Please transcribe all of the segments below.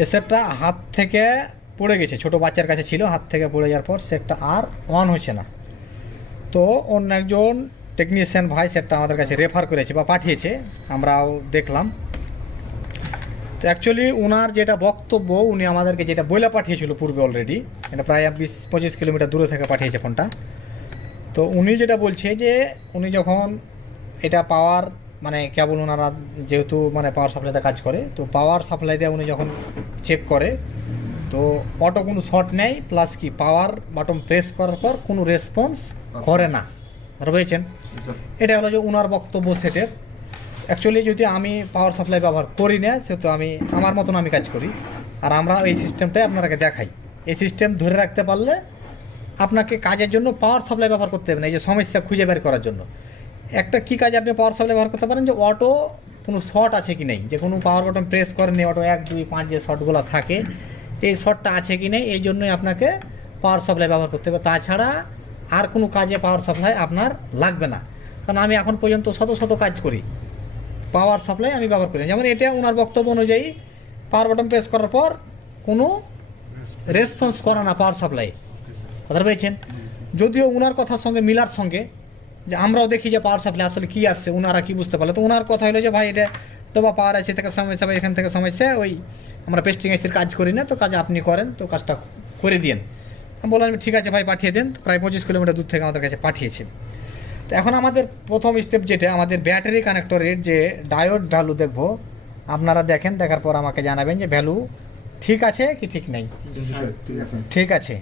এই সেটটা হাত থেকে পড়ে গেছে, ছোট বাচ্চার কাছে ছিল, হাত থেকে পড়ে যাওয়ার পর সেটটা আর অন হচ্ছে না। তো অন্য একজন টেকনিশিয়ান ভাই সেটটা আমাদের কাছে রেফার করেছে বা পাঠিয়েছে, আমরাও দেখলাম। তো অ্যাকচুয়ালি ওনার যেটা বক্তব্য, উনি আমাদেরকে যেটা বইলা পাঠিয়েছিল পূর্বে অলরেডি, এটা প্রায় 20-25 কিলোমিটার দূরে থেকে পাঠিয়েছে ফোনটা। তো উনি যেটা বলছে যে উনি যখন এটা পাওয়ার মানে কেবল ওনারা যেহেতু মানে পাওয়ার সাপ্লাইতে কাজ করে, তো পাওয়ার সাপ্লাই দিয়ে উনি যখন চেক করে তো অটো কোনো শর্ট নেই, প্লাস কি পাওয়ার বাটন প্রেস করার পর কোনো রেসপন্স করে না, ধরে পেয়েছেন। এটা হলো যে ওনার বক্তব্য সেটের। অ্যাকচুয়ালি যদি আমি পাওয়ার সাপ্লাই ব্যবহার করি না, সেহেতু আমি আমার মতন আমি কাজ করি, আর আমরা এই সিস্টেমটাই আপনাকে দেখাই। এই সিস্টেম ধরে রাখতে পারলে আপনাকে কাজের জন্য পাওয়ার সাপ্লাই ব্যবহার করতে হবে না, এই যে সমস্যা খুঁজে বের করার জন্য। একটা কী কাজে আপনি পাওয়ার সাপ্লাই ব্যবহার করতে পারেন, যে অটো কোনো শর্ট আছে কি নেই, যে কোনো পাওয়ার বাটন প্রেস করেনি, অটো 1, 2, 5 যে শর্টগুলো থাকে, এই শর্টটা আছে কি নেই, এই জন্যই আপনাকে পাওয়ার সাপ্লাই ব্যবহার করতে হবে। তাছাড়া আর কোনো কাজে পাওয়ার সাপ্লাই আপনার লাগবে না। কারণ আমি এখন পর্যন্ত শত শত কাজ করি, পাওয়ার সাপ্লাই আমি ব্যবহার করি। যেমন এটা ওনার বক্তব্য অনুযায়ী পাওয়ার বাটন প্রেস করার পর কোনো রেসপন্স করে না পাওয়ার সাপ্লাই, কথা পেয়েছেন। যদিও ওনার কথার সঙ্গে মিলার সঙ্গে যে আমরাও দেখি যে পাওয়ার সাপ্লাই আসলে কী আসছে, ওনারা কী বুঝতে পারলো। তো ওনার কথা হলো যে ভাই এটা তো বা পাওয়ার আছে থেকে সমস্যা, বা এখান থেকে সমস্যা, ওই আমরা পেস্টিং এসির কাজ করি না, তো কাজ আপনি করেন, তো কাজটা করে দিন। আমি বললাম ঠিক আছে ভাই পাঠিয়ে দেন। প্রায় 25 কিলোমিটার দূর থেকে আমাদের কাছে পাঠিয়েছে। তো এখন আমাদের প্রথম স্টেপ যেটা, আমাদের ব্যাটারি কানেক্টরের যে ডায়োড ভ্যালু দেখবো। আপনারা দেখেন, দেখার পর আমাকে জানাবেন যে ভ্যালু ঠিক আছে কি ঠিক নেই। ঠিক আছে।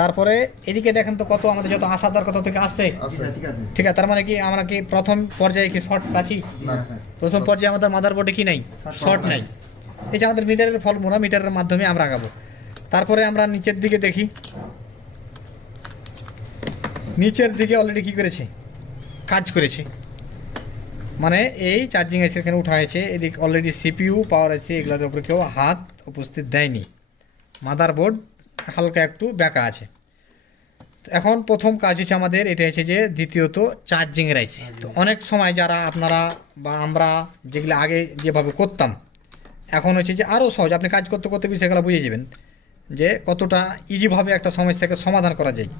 তারপরে এদিকে দেখেন তো কত আমাদের যত আসার দরকার তত থেকে আসছে, ঠিক আছে। তার মানে কি আমরা কি প্রথম পর্যায়ে কি শর্ট আছি? প্রথম পর্যায়ে আমাদের মাদারবোর্ডে কি নেই, শর্ট নাই। এই যে আমাদের মিটারের ফর্মুলা, মিটারের মাধ্যমে আমরা আগাবো। তারপরে আমরা নিচের দিকে দেখি, নিচের দিকে অলরেডি কি করেছে, কাজ করেছে। মানে এই চার্জিং এসে এখানে উঠা হয়েছে, এদিকে অলরেডি সিপিইউ পাওয়ার আছে, এগুলোর উপরে কেউ হাত উপস্থিত দেয়নি। মাদারবোর্ড হালকা একটু বেঁকা আছে। এখন প্রথম কাজ হচ্ছে আমাদের এটা হচ্ছে যে দ্বিতীয়ত চার্জিংয়ের আছে। তো অনেক সময় যারা আপনারা বা আমরা যেগুলো আগে যেভাবে করতাম, এখন হচ্ছে যে আরও সহজ, আপনি কাজ করতে করতে বিষয়গুলো বুঝে যাবেন যে কতটা ইজিভাবে একটা সমস্যাকে সমাধান করা যায়।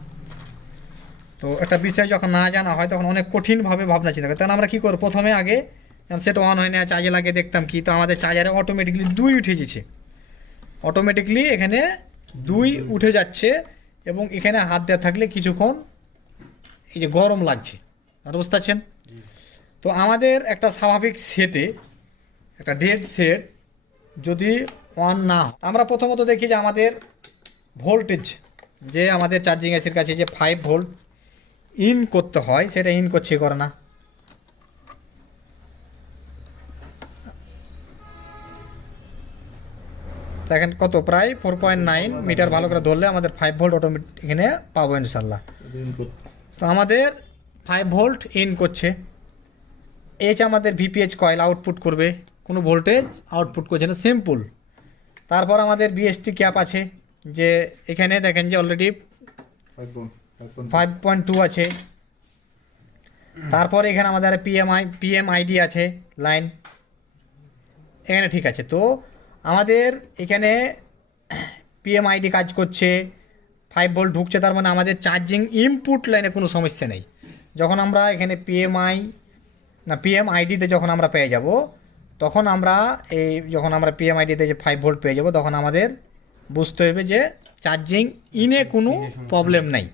তো একটা বিষয় যখন না জানা হয় তখন অনেক কঠিনভাবে ভাবনা চিন্তা করে। তাহলে আমরা কী করবো, প্রথমে আগে সেটা অন হয় না, চার্জে লাগিয়ে দেখতাম কি, তো আমাদের চার্জারে অটোমেটিকলি 2 উঠে যাচ্ছে, অটোমেটিকলি এখানে 2 উঠে যাচ্ছে। এবং এখানে হাত দেওয়া থাকলে কিছুক্ষণ এই যে গরম লাগছে, আর বুঝতে পারছেন। তো আমাদের একটা স্বাভাবিক সেটে, একটা ডেড সেট যদি অন না হয়, আমরা প্রথমত দেখি যে আমাদের ভোল্টেজ, যে আমাদের চার্জিং এসির কাছে যে 5 ভোল্ট ইন করতে হয়, সেটা ইন করছে করে না। দেখেন কত, প্রায় 4.9 মিটার ভালো করে ধরলে আমাদের 5 ভোল্ট অটোমেটিক এখানে পাবো ইনশাল্লাহ। তো আমাদের 5 ভোল্ট ইন করছে। এই যে আমাদের ভিপিএইচ কয়েল আউটপুট করবে, কোনো ভোল্টেজ আউটপুট করছে না, সিম্পল। তারপর আমাদের বিএসটি ক্যাপ আছে, যে এখানে দেখেন যে অলরেডি 5.2 আছে। তারপর এখানে আমাদের পিএমআইডি আছে লাইন, এখানে ঠিক আছে। তো আমাদের এখানে পিএমআইডি কাজ করছে, 5 ভোল্ট ঢুকছে, তার মানে আমাদের চার্জিং ইনপুট লাইনে কোনো সমস্যা নেই। যখন আমরা এখানে পিএমআইডিতে যখন আমরা পেয়ে যাব, তখন আমরা যখন আমরা পিএমআইডিতে যে 5 ভোল্ট পেয়ে যাব, তখন আমাদের বুঝতে হবে যে চার্জিং ইনে কোনো প্রবলেম নাই,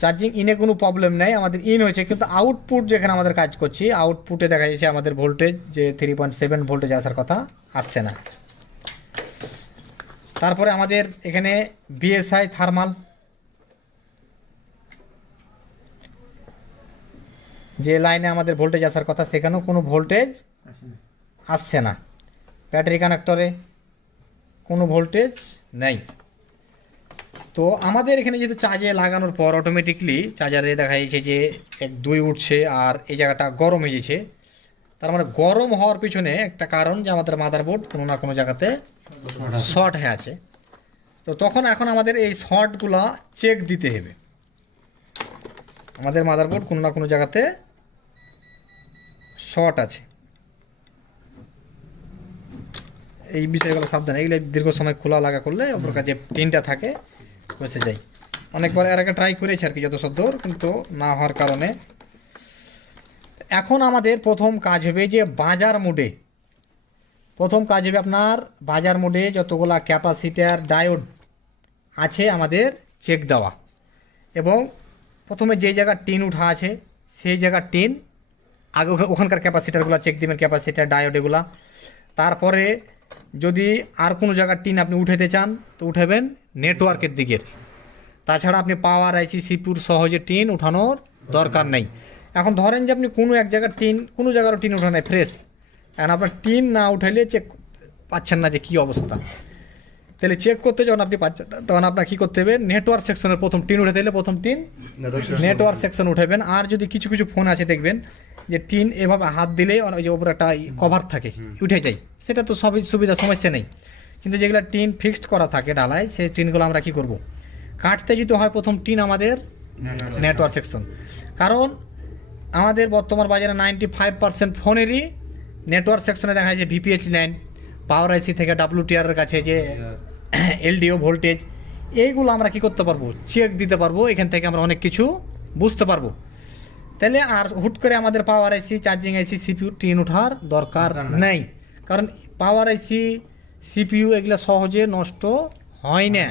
চার্জিং ইনে কোনো প্রবলেম নেই, আমাদের ইন হয়েছে। কিন্তু আউটপুট যেখানে আমাদের কাজ করছি, আউটপুটে দেখা যাচ্ছে আমাদের ভোল্টেজ যে 3.7 ভোল্টেজ আসার কথা আসছে না। তারপরে আমাদের এখানে বিএসআই থার্মাল, যে লাইনে আমাদের ভোল্টেজ আসার কথা, সেখানেও কোনো ভোল্টেজ আসছে না। ব্যাটারি কানেক্টরে কোনো ভোল্টেজ নেই। তো আমাদের এখানে যেহেতু চার্জে লাগানোর পর অটোমেটিকলি চার্জারে দেখা যাচ্ছে যে 1-2 উঠছে, আর এই জায়গাটা গরম হয়ে যাচ্ছে। তার মানে গরম হওয়ার পিছনে একটা কারণ যে আমাদের মাদারবোর্ড কোনো না কোনো জায়গাতে শর্ট হয়ে আছে। তো তখন এখন আমাদের এই শর্টগুলো চেক দিতে হবে। আমাদের মাদারবোর্ড কোনো না কোনো জায়গাতে শর্ট আছে, এই বিষয়গুলো সাবধান, এগুলো দীর্ঘ সময় খোলা লাগা করলে ওপর যে টিনটা থাকে বসে যায়। অনেকবার এর আগে ট্রাই করেছি আর কি যত সদ্দূর, কিন্তু না হওয়ার কারণে এখন আমাদের প্রথম কাজ হবে যে বাজার মোডে। প্রথম কাজ হবে আপনার বাজার মোডে যতগুলা ক্যাপাসিটার ডায়োড আছে আমাদের চেক দেওয়া, এবং প্রথমে যে জায়গার টিন উঠা আছে সেই জায়গার টিন আগে ওখানকার ক্যাপাসিটারগুলো চেক দিবেন, ক্যাপাসিটার ডায়োড এগুলা। তারপরে যদি আর কোনো জায়গার টিন আপনি উঠাতে চান তো উঠাবেন নেটওয়ার্কের দিকের। তাছাড়া আপনি পাওয়ার আইসি সিপিউর সহজে টিন উঠানোর দরকার নেই। এখন ধরেন যে আপনি কোনো এক জায়গার টিন, কোনো জায়গারও টিন উঠানো ফ্রেশ, এখন আপনার টিন না উঠাইলে চেক পাচ্ছেন না যে কী অবস্থা। তাহলে চেক করতে যখন আপনি পাচ্ছেন না, তখন আপনার কী করতে হবে, নেটওয়ার্ক সেকশনের প্রথম টিন উঠে দিলে প্রথম টিন নেটওয়ার্ক সেকশন উঠাবেন। আর যদি কিছু কিছু ফোন আছে দেখবেন যে টিন এভাবে হাত দিলেই ওই যে ওপরে একটা কভার থাকে উঠে যায়, সেটা তো সবই সুবিধা, সমস্যা নেই। কিন্তু যেগুলো টিন ফিক্সড করা থাকে ডালায়, সেই টিনগুলো আমরা কি করব, কাটতে যদি হয় প্রথম টিন আমাদের নেটওয়ার্ক সেকশন। কারণ আমাদের বর্তমান বাজারে 95% ফোনেরই নেটওয়ার্ক সেকশনে দেখা যায় যে ভিপিএইচ লাইন, পাওয়ার আইসি থেকে ডাব্লিউটিআর এর কাছে যে এলডিও ভোল্টেজ, এইগুলো আমরা কি করতে পারবো, চেক দিতে পারবো। এখান থেকে আমরা অনেক কিছু বুঝতে পারবো। তাহলে আর হুট করে আমাদের পাওয়ার আইসি, চার্জিং আইসি, সিপিইউ টিন ওঠার দরকার নেই। কারণ পাওয়ার আইসি, সিপিইউ এগুলো সহজে নষ্ট হয় না,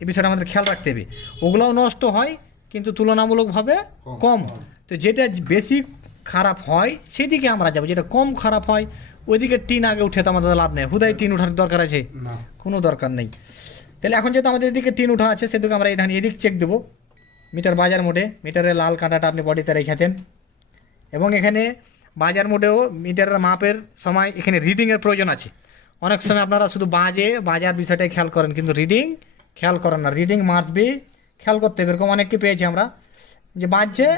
এই বিষয়টা আমাদের খেয়াল রাখতে হবে। ওগুলোও নষ্ট হয় কিন্তু তুলনামূলকভাবে কম। তো যেটা বেশি খারাপ হয় সেদিকে আমরা যাবো, যেটা কম খারাপ হয় ওইদিকে টিন আগে উঠে তো আমাদের লাভ নেই। হুদাই টিন উঠার দরকার আছে? কোনো দরকার নেই। তাহলে এখন যেহেতু আমাদের এদিকে টিন উঠা আছে সেদিকে আমরা এখানে এদিক চেক দেবো। মিটার বাজার মোডে, মিটারের লাল কাঁটাটা আপনি বডিতে রেখে দেন, এবং এখানে বাজার মোডেও মিটারের মাপের সময় এখানে রিডিংয়ের প্রয়োজন আছে। অনেক সময় আপনারা শুধু বাজার বিষয়টাই খেয়াল করেন, কিন্তু রিডিং খেয়াল করেন না। রিডিং মাস্ট বি খেয়াল করতে হবে। এরকম অনেককে পেয়েছি আমরা যে বাজছে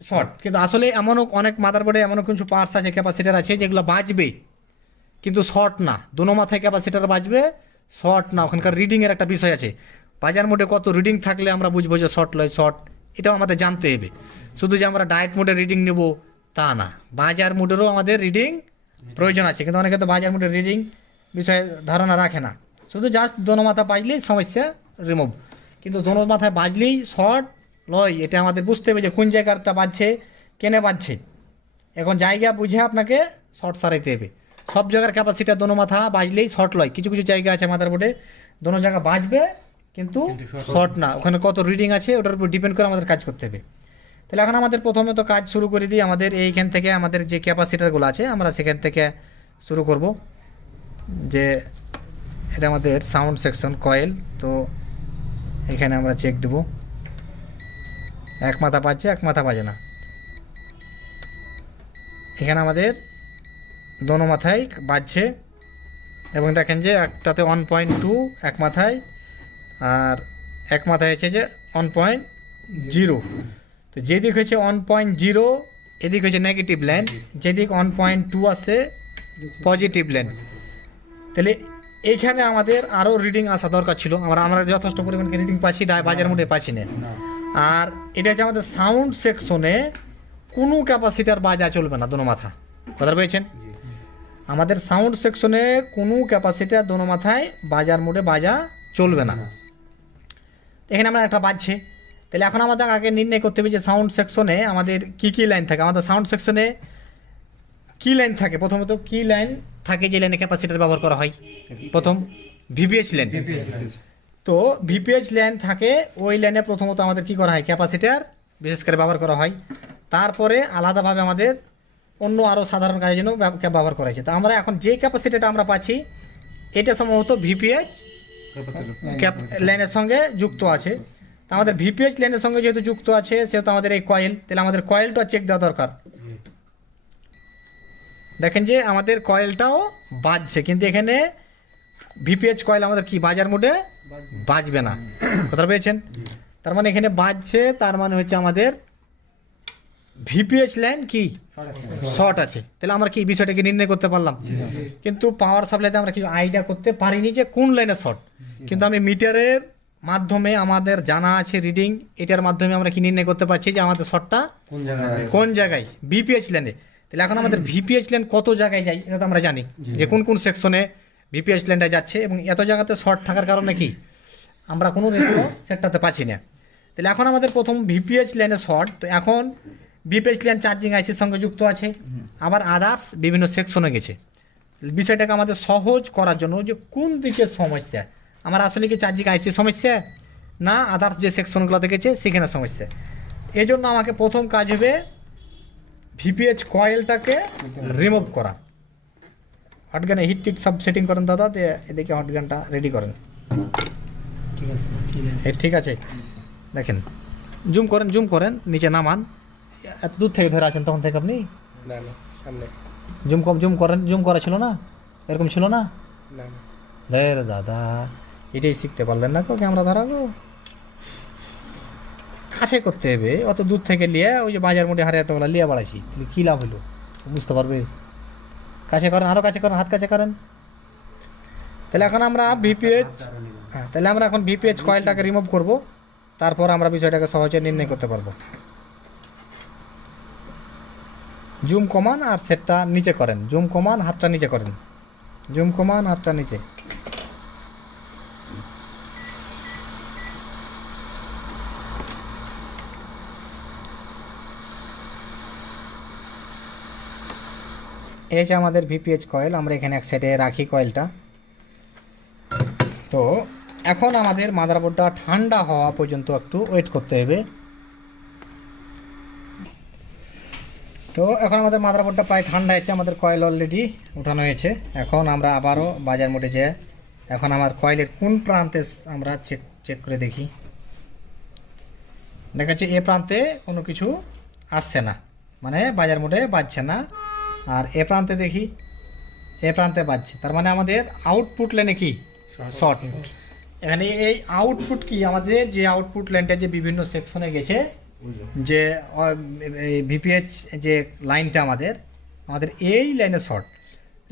শর্ট, কিন্তু আসলে এমনও অনেক মাদারবোর্ডে এমনও কিছু পার্টস আছে, ক্যাপাসিটার আছে যেগুলো বাজবে কিন্তু শর্ট না। দোনো মাথায় ক্যাপাসিটার বাজবে, শর্ট না। ওখানকার রিডিংয়ের একটা বিষয় আছে। বাজার মোডে কত রিডিং থাকলে আমরা বুঝবো যে শর্ট লয় শর্ট, এটাও আমাদের জানতে হবে। শুধু যে আমরা ডায়েট মোডে রিডিং নেব তা না, বাজার মোডেরও আমাদের রিডিং প্রয়োজন আছে। কিন্তু অনেকে তো বাজার মোডের রিডিং বিষয়ে ধারণা রাখে না, শুধু জাস্ট দোনো মাথা বাজলেই সমস্যা রিমুভ। কিন্তু দোনো মাথায় বাজলেই শর্ট লয়, এটা আমাদের বুঝতে হবে যে কোন জায়গাটা বাজছে, কেনে বাজছে। এখন জায়গা বুঝে আপনাকে শর্ট সারাইতে হবে। সব জায়গার ক্যাপাসিটার দোনো মাথা বাজলেই শর্ট লয়। কিছু কিছু জায়গা আছে মাদারবোর্ডে দোনো জায়গা বাজবে কিন্তু শর্ট না, ওখানে কত রিডিং আছে ওটার উপর ডিপেন্ড করে আমাদের কাজ করতে হবে। তাহলে এখন আমাদের প্রথমে তো কাজ শুরু করে দিই। আমাদের এইখান থেকে আমাদের যে ক্যাপাসিটারগুলো আছে আমরা সেখান থেকে শুরু করব। যে এটা আমাদের সাউন্ড সেকশন কয়েল, তো এখানে আমরা চেক দেব। এক মাথা বাজছে, এক মাথা বাজে না। এখানে আমাদের দোনো মাথায় বাজছে, এবং দেখেন যে একটাতে 1.2 এক মাথায়, আর এক মাথায় আছে যে 1.0। তো যেদিক হচ্ছে 1.0 এদিক হচ্ছে নেগেটিভ লাইন, যেদিক 1.2 আছে পজিটিভ লাইন। তাহলে এইখানে আমাদের আরও রিডিং আসা দরকার ছিল। আমরা যথেষ্ট পরিমাণে রিডিং পাচ্ছি, বাজার মোডে পাচ্ছি না। আর এটা হচ্ছে আমাদের সাউন্ড সেকশনে কোনো ক্যাপাসিটার বাজা চলবে না দোনো মাথা, কথা পেয়েছেন? আমাদের সাউন্ড সেকশনে কোনো ক্যাপাসিটার দোনো মাথায় বাজার মোডে বাজা চলবে না। এখানে আমরা একটা বাজছে, তাহলে এখন আমাদের আগে নির্ণয় করতে হবে যে সাউন্ড সেকশনে আমাদের কি কি লাইন থাকে। আমাদের সাউন্ড সেকশনে কি লাইন থাকে? প্রথমত কি লাইন থাকে যে লাইনে ক্যাপাসিটার ব্যবহার করা হয়? প্রথম ভিপিএইচ লাইন। তো ভিপিএইচ লাইন থাকে, ওই লাইনে প্রথমত আমাদের কি করা হয়, ক্যাপাসিটার বিশেষ করে ব্যবহার করা হয়। তারপরে আলাদাভাবে আমাদের অন্য আরও সাধারণ কাজের জন্য ব্যবহার করা হয়েছে। তো আমরা এখন যে ক্যাপাসিটারটা আমরা পাচ্ছি এটা সম্ভবত ভিপিএইচ লাইনের সঙ্গে যুক্ত আছে। তো আমাদের ভিপিএইচ লাইনের সঙ্গে যেহেতু যুক্ত আছে সেহেতু আমাদের এই কয়েল, তাহলে আমাদের কয়েলটা চেক দেওয়া দরকার। দেখেন যে আমাদের কয়েলটাও বাজছে, কিন্তু এখানে ভিপিএইচ কয়েল আমাদের কি বাজার মোডে বাজবে না, কথা পেয়েছেন? তার মানে এখানে বাজছে, তার মানে হচ্ছে আমাদের ভিপিএইচ লাইন কি শর্ট আছে। তাহলে আমরা কি বিষয়টাকে নির্ণয় করতে পারলাম, কিন্তু পাওয়ার সাপ্লাইতে আমরা কি আইডিয়া করতে পারিনি যে কোন লাইনে শর্ট। কিন্তু আমি মিটারের মাধ্যমে আমাদের জানা আছে রিডিং, এটার মাধ্যমে আমরা কি নির্ণয় করতে পারছি যে আমাদের শর্টটা কোন জায়গায়, ভিপিএইচ লাইনে। তাহলে এখন আমাদের ভিপিএইচ লাইন কত জায়গায় যায় এটা তো আমরা জানি, যে কোন কোন সেকশনে ভিপিএইচ লাইনটা যাচ্ছে এবং এত জায়গাতে শর্ট থাকার কারণে কি আমরা কোনো রেসপন্স সেটটাতে পাচ্ছি না। তাহলে এখন আমাদের প্রথম ভিপিএইচ লাইনে শর্ট, তো এখন ভিপিএইচ লাইন চার্জিং আইসির সঙ্গে যুক্ত আছে, আবার আদার্স বিভিন্ন সেকশনে গেছে। বিষয়টাকে আমাদের সহজ করার জন্য যে কোন দিকে সমস্যা, আমার আসলে কি চার্জিং আইসির সমস্যা না আদার্স যে সেকশনগুলো দেখেছে সেখানে সমস্যা, এই জন্য আমাকে প্রথম কাজ হবে ভিপিএইচ কয়েলটাকে রিমুভ করা। হটগানে হিট টিট সব সেটিং করেন দাদা, এদিকে হটগানটা রেডি করেন। ঠিক আছে, দেখেন জুম করেন, নিচে নামান। এত দূর থেকে ধরে আছেন তখন থেকে আপনি জুম করা ছিল না, এরকম ছিল না দাদা, এটাই শিখতে পারলেন না গো ক্যামেরা ধরা গো। কাছে করতে হবে, অত দূর থেকে নিয়ে ওই যে বাজার মোটে হারে এতগুলা লিয়ে বাড়াইছি, কী লাভ হইলো বুঝতে পারবে। কাছে করেন, আরও কাছে করেন, হাত কাছে করেন। তাহলে এখন আমরা ভিপিএইচ কয়েলটাকে রিমুভ করব, তারপর আমরা বিষয়টাকে সহজে নির্ণয় করতে পারবো। জুম কমান আর সেটটা নিচে করেন, জুম কমান হাতটা নিচে করেন, জুম কমান হাতটা নিচে। এই যে আমাদের ভিপিএইচ কয়েল, আমরা এখানে এক সাইডে রাখি কয়েলটা। তো এখন আমাদের মাদারবোর্ডটা ঠান্ডা হওয়া পর্যন্ত একটু ওয়েট করতে হবে। তো এখন আমাদের মাদারবোর্ডটা প্রায় ঠান্ডা হয়েছে, আমাদের কয়েল অলরেডি উঠানো হয়েছে। এখন আমরা আবারও বাজার মোডে যে এখন আমার কয়েলের কোন প্রান্তে আমরা চেক করে দেখি। দেখা যাচ্ছে এ প্রান্তে কোনো কিছু আসছে না, মানে বাজার মোডে বাজছে না। আর এ প্রান্তে দেখি, এ প্রান্তে বাজছে, তার মানে আমাদের আউটপুট লাইনে কি শর্ট। এখানে এই আউটপুট কি, আমাদের যে আউটপুট লাইনটা যে বিভিন্ন সেকশনে গেছে, যে ভিপিএইচ যে লাইনটা আমাদের এই লাইনে শর্ট।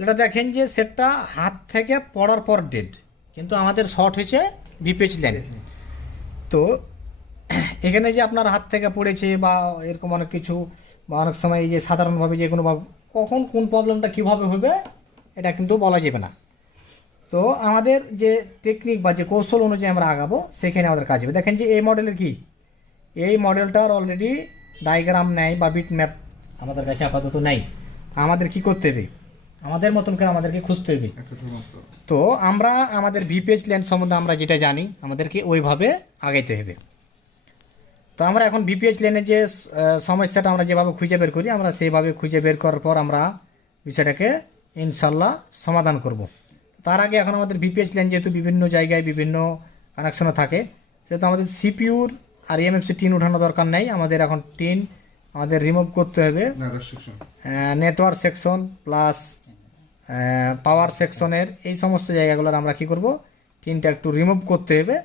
এটা দেখেন যে সেটটা হাত থেকে পড়ার পর ডেড, কিন্তু আমাদের শর্ট হয়েছে ভিপিএইচ লাইন। তো এখানে যে আপনার হাত থেকে পড়েছে বা এরকম অনেক কিছু, বা অনেক সময় এই যে সাধারণভাবে যে কোনোভাবে কখন কোন প্রবলেমটা কিভাবে হবে এটা কিন্তু বলা যাবে না। তো আমাদের যে টেকনিক বা যে কৌশল অনুযায়ী আমরা আগাবো সেখানে আমাদের কাজ হবে। দেখেন যে এই মডেলের কি, এই মডেলটার অলরেডি ডায়াগ্রাম নেই বা বিট ম্যাপ আমাদের কাছে আপাতত নাই। আমাদের কি করতে হবে, আমাদের মতন করে আমাদেরকে খুঁজতে হবে। তো আমরা আমাদের ভিপিএইচ লাইন সম্বন্ধে আমরা যেটা জানি আমাদেরকে ওইভাবে আগাইতে হবে। তো আমরা এখন ভিপিএইচ লাইনের যে সমস্যাটা আমরা যেভাবে খুঁজে বের করি, আমরা সেইভাবে খুঁজে বের করার পর আমরা বিষয়টাকে ইনশাল্লাহ সমাধান করব। তার আগে এখন আমাদের ভিপিএইচ লাইন যেহেতু বিভিন্ন জায়গায় বিভিন্ন কানেকশনে থাকে, সেহেতু আমাদের সিপিইউর আর এমএফসি টিন উঠানো দরকার নেই। আমাদের এখন টিন আমাদের রিমুভ করতে হবে, নেটওয়ার্ক সেকশন প্লাস পাওয়ার সেকশনের এই সমস্ত জায়গাগুলোর আমরা কি করব, টিনটা একটু রিমুভ করতে হবে।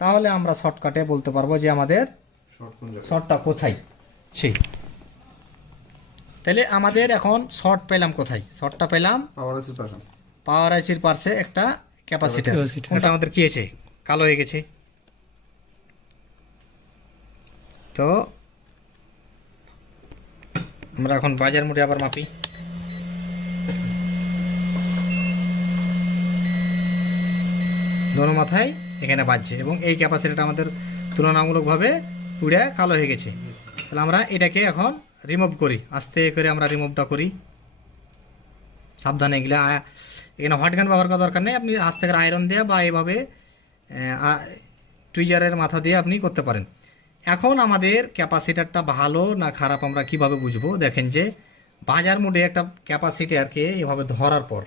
তাহলে আমরা শর্টকাটে বলতে পারবো যে আমাদের শর্টটা কোথায় ছি। তাহলে আমাদের এখন শর্ট পেলাম কোথায়, শর্টটা পেলাম পাওয়ার আইসির পাশে একটা ক্যাপাসিটর, ওটা আমাদের কি হয়েছে কালো হয়ে গেছে। তো আমরা এখন বাজার মোডে আবার মাপি। দোনো মাথায় এখানে বাজছে এবং এই ক্যাপাসিটিটা আমাদের তুলনামূলকভাবে পুড়ে কালো হয়ে গেছে। তাহলে আমরা এটাকে এখন রিমুভ করি, আস্তে করে আমরা রিমুভটা করি সাবধানে। এগুলা এখানে হটগান ব্যবহার করার দরকার নেই, আপনি আস্তে করে আয়রন দিয়ে বা এইভাবে টুইজারের মাথা দিয়ে আপনি করতে পারেন। এখন আমাদের ক্যাপাসিটারটা ভালো না খারাপ আমরা কিভাবে বুঝবো, দেখেন যে বাজার মোডে একটা ক্যাপাসিটারকে এভাবে ধরার পর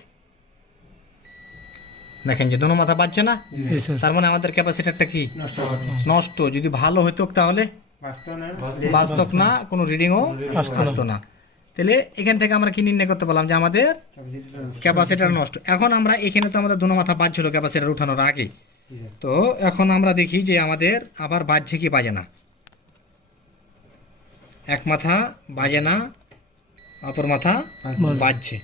দেখেন যে দোনো মাথা বাজছে না, তার মানে আমাদের ক্যাপাসিটারটা কি নষ্ট। যদি ভালো হতো তাহলে বাস্তব না, কোনো রিডিংও আসতো না। তাহলে এখান থেকে আমরা কি নির্ণয় করতে পারলাম যে আমাদের ক্যাপাসিটার নষ্ট। এখন আমরা এখানে তো আমাদের দোনো মাথা বাজছিল ক্যাপাসিটার উঠানোর আগে, তো এখন আমরা দেখি যে আমাদের আবার বাজছে কি বাজে না। এক মাথা বাজে না, অপর মাথা বাজছে।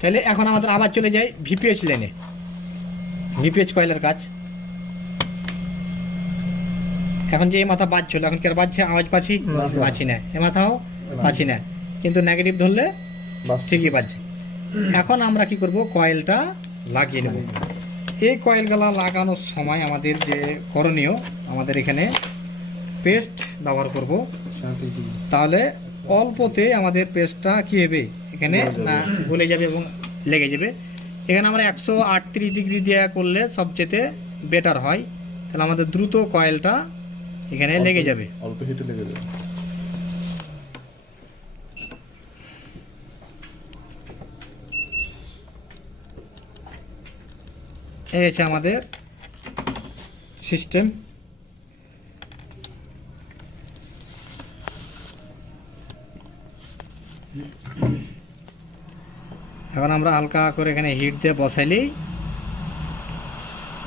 তাহলে এখন আমাদের আবার চলে যায় ভিপিএইচ লাইনে, ভিপিএইচ কয়েলের কাজ। এখন যে এই মাথা বাজছিল, এখন কি আর বাজছে, আওয়াজ পাচ্ছি না, এ মাথাও পাচ্ছি না, কিন্তু নেগেটিভ ধরলে ঠিকই বাজছে। এখন আমরা কি করব, কয়েলটা লাগিয়ে নেব। এই কয়েলগুলা লাগানোর সময় আমাদের যে করণীয়, আমাদের এখানে পেস্ট ব্যবহার করব, তাহলে অল্পতে আমাদের পেস্টটা কি হবে এখানে না গলে যাবে এবং লেগে যাবে। এখানে আমরা 138 ডিগ্রি দেওয়া করলে সবচেয়ে বেটার হয়, তাহলে আমাদের দ্রুত কয়েলটা এখানে লেগে যাবে। অল্প হিটে লেগে যাবে। এই হচ্ছে আমাদের সিস্টেম। এখন আমরা হালকা করে এখানে হিট দিয়ে বসাইলেই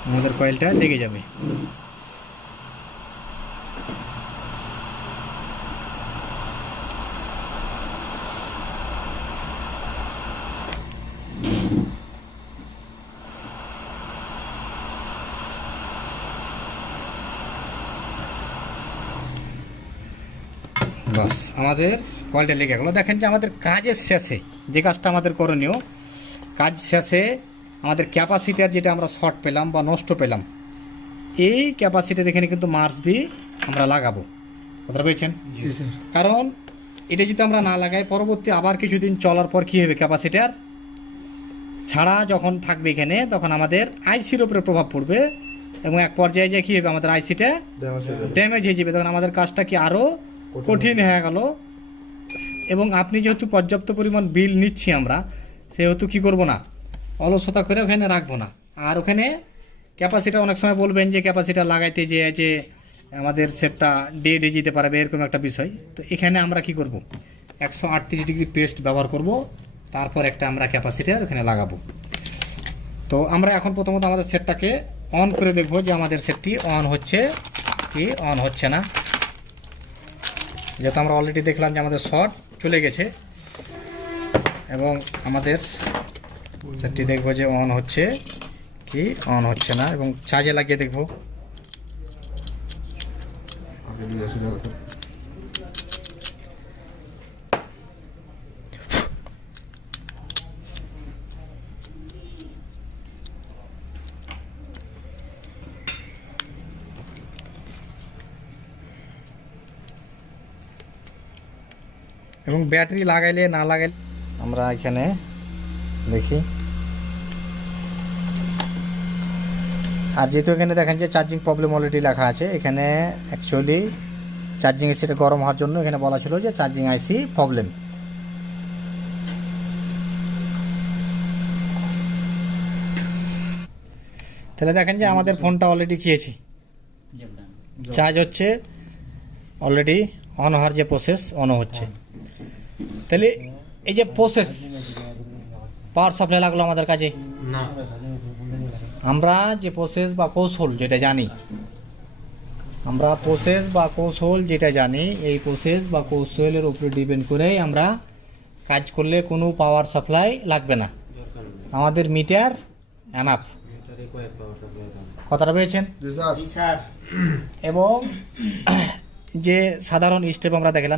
আমাদের কয়েলটা লেগে যাবে। বাস আমাদের কয়েলটা লেগে গেলো। দেখেন যে আমাদের কাজের শেষে যে কাজটা আমাদের করণীয়, কাজ শেষে আমাদের ক্যাপাসিটার যেটা আমরা শর্ট পেলাম বা নষ্ট পেলাম, এই ক্যাপাসিটার এখানে কিন্তু মার্স বি আমরা লাগাবো। কথাটা পেয়েছেন? কারণ এটা যদি আমরা না লাগাই, পরবর্তী আবার কিছুদিন চলার পর কী হবে, ক্যাপাসিটার ছাড়া যখন থাকবে এখানে, তখন আমাদের আইসির উপরে প্রভাব পড়বে এবং এক পর্যায়ে যে কী হবে, আমাদের আইসিটা ড্যামেজ হয়ে যাবে। তখন আমাদের কাজটা কি আরও কঠিন হয়ে গেল। এবং আপনি যেহেতু পর্যাপ্ত পরিমাণ বিল নিচ্ছি আমরা, সেহেতু কি করব না, অলসতা করে ওখানে রাখবো না। আর ওখানে ক্যাপাসিটার অনেক সময় বলবেন যে ক্যাপাসিটার লাগাইতে যে আমাদের সেটটা ডেড হয়ে যেতে পারবে, এরকম একটা বিষয়। তো এখানে আমরা কি করব, 138 ডিগ্রি পেস্ট ব্যবহার করব, তারপর একটা আমরা ক্যাপাসিটার ওখানে লাগাবো। তো আমরা এখন প্রথমত আমাদের সেটটাকে অন করে দেখব যে আমাদের সেটটি অন হচ্ছে কি অন হচ্ছে না। যেহেতু আমরা অলরেডি দেখলাম যে আমাদের শর্ট চলে গেছে, এবং আমাদের সেটটি দেখবো যে অন হচ্ছে কি অন হচ্ছে না, এবং চার্জে লাগিয়ে দেখব। আগে দিয়ে আসি দেখো তো। এবং ব্যাটারি লাগাইলে না লাগাইলে আমরা এখানে দেখি। আর যেহেতু এখানে দেখেন যে চার্জিং প্রবলেম অলরেডি লেখা আছে, এখানে অ্যাকচুয়ালি চার্জিং আইসিটা গরম হওয়ার জন্য এখানে বলা ছিল যে চার্জিং আইসি প্রবলেম। তাহলে দেখেন যে আমাদের ফোনটা অলরেডি খেয়েছি, চার্জ হচ্ছে, অলরেডি অন হওয়ার যে প্রসেস অনও হচ্ছে। তাহলে এই যে প্রসেস পাওয়ার সাপ্লাই লাগলো আমাদের কাছে না, আমরা যে প্রসেস বা কৌশল যেটা জানি, আমরা প্রসেস বা কৌশল যেটা জানি, এই প্রসেস বা কৌশলের উপরে ডিপেন্ড করেই আমরা কাজ করলে কোনো পাওয়ার সাপ্লাই লাগবে না, আমাদের মিটার এনাফ। কথাটা পেয়েছেন? এবং যে সাধারণ স্টেপ আমরা দেখলাম,